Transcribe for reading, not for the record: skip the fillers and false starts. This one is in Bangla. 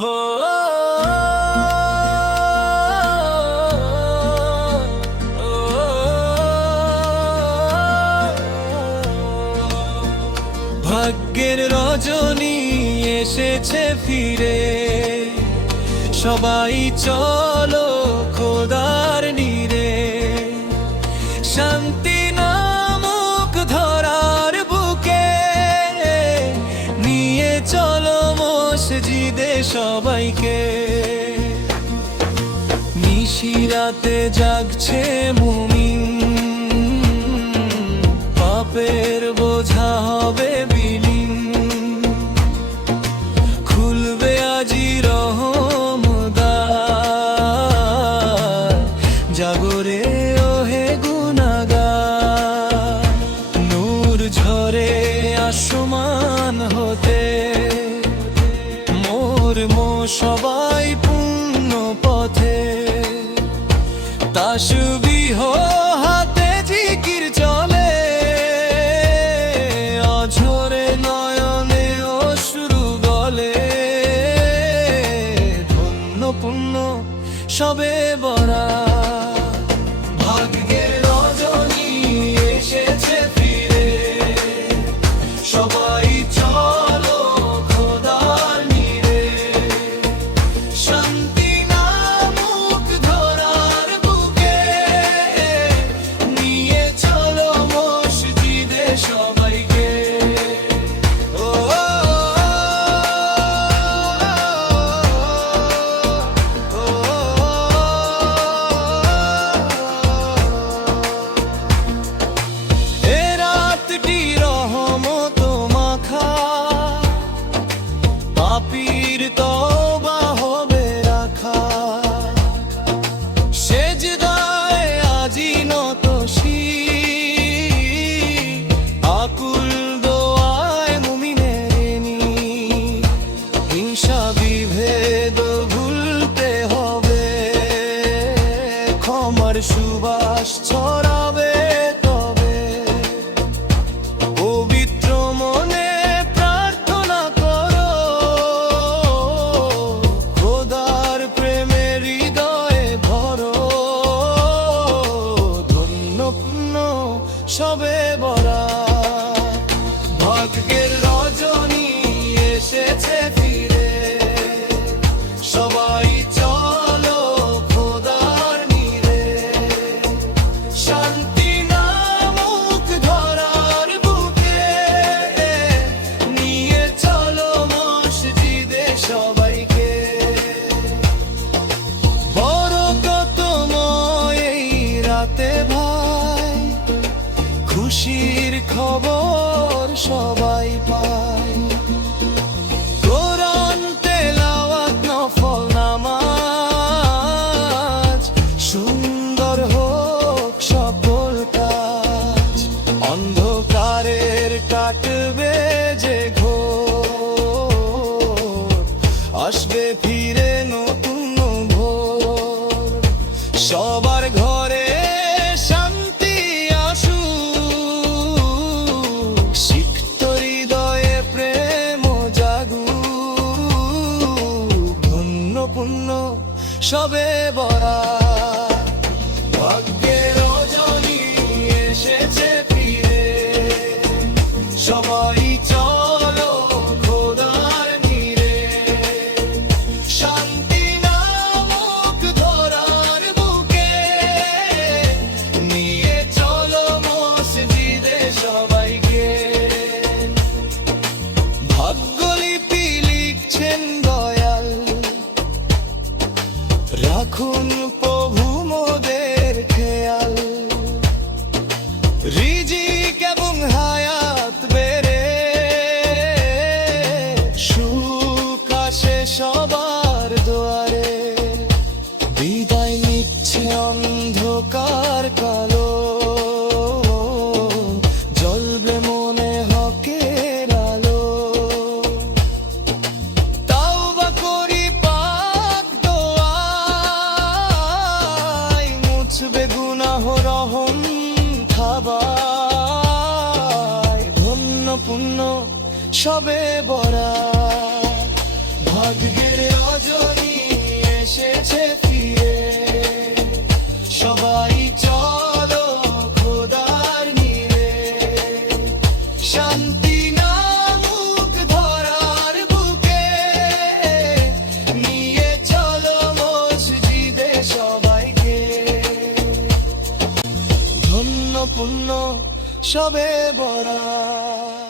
হো ভাগ্যের রজনী এসেছে ফিরে, সবাই চলো খোদার নিরে। শান্তি নামক ধরার বুকে নিয়ে চলো মসজিদে সবাইকে। নিশিরাতে জাগছে মুমিন, পাপের বোঝা হবে বিলীন। খুলবে আজি রহমদ্বার, জাগরে ওহে গুনাহগার। নূর ঝরে আসমান হতে, মোর সবাই পূর্ণ পথে। তাসবিহ হাতে জিকির চলে, অঝরে নয়নে অশ্রু গলে। ধন্য পুণ্য সবে বরা, ভাগ্যের রজনী এসেছে ফিরে। সবাই চলো খোদার নিরে, শান্তি নামক ধরার বুকে নিয়ে চলো মসজিদে সবাইকে। এ রাতটি রহমত মাখা, পাপীর তওবা হবে রাখা। সেজদায় আজি নত শির, আকুল দোয়ায় মুমিনের নীর। হিংসা বিভেদ ভুলতে হবে, ক্ষমার সুবাস ছড়াবে তবে। পবিত্র মনে প্রার্থনা করো, খোদার প্রেমে হৃদয়ে ভরো। ধন্য পুণ্য সবে বরা, ভাগ্যের রজনী এসেছে ফিরে। সবাই চলো খোদার নিরে, শান্তি নামক ধরার বুকে নিয়ে চলো মসজিদে সবাইকে। বরকতময় এই রাতে ভাই, খুশির খবর সবাই পায়। কোরআন তেলাওয়াত নফল নামাজ, সুন্দর হোক সকল কাজ। অন্ধকারের কাটবে যে ঘোর, আসবে ফিরে নতুন ভোর। সবার ঘরে শান্তি আসুক, সিক্ত হৃদয়ে প্রেম জাগুক। ধন্য পুণ্য সবে বরা, ভাগ্যের রজনী এসেছে ফিরে। সবাই চলো খোদার নিরে, শান্তি নামক ধরার বুকে নিয়ে চলো মসজিদে সবাইকে। ভাগ্যলিপি লিখছেন দয়াল, রাখুন প্রভু মোদের খেয়াল। রিজিক এবং হায়াত বেড়ে, সুখ আসে সবার দুয়ারে। বিদায় নিচ্ছে অন্ধকার কালো, জ্বলবে মনে হকের আলো। তাওবা করি পাক দোয়ায়, মুছবে গুনাহ রহম খাবায়। ধন্য পুণ্য সবে বরা, ভাগ্যের রজনী এসেছে ফিরে। সবাই চলো খোদার নীড়ে, শান্তি নামুক ধরার বুকে, নিয়ে চলো মসজিদে সবাইকে। ধন্য পুণ্য সবে বরাত।